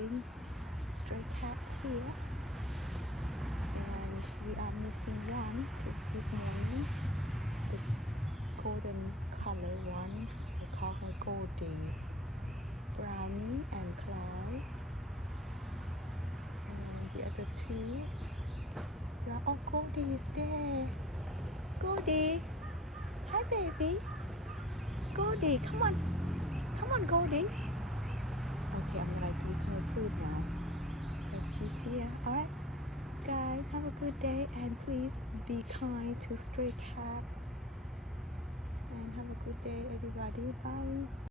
having stray cats here, and we are missing one this morning, the golden color one. I call her Goldie, Brownie and Clyde, and the other two. Yeah, oh, Goldie is there. Goldie, hi baby. Goldie, come on Goldie. Okay, I'm gonna give her food now because she's here. Alright guys, have a good day and please be kind to stray cats, and have a good day everybody. Bye.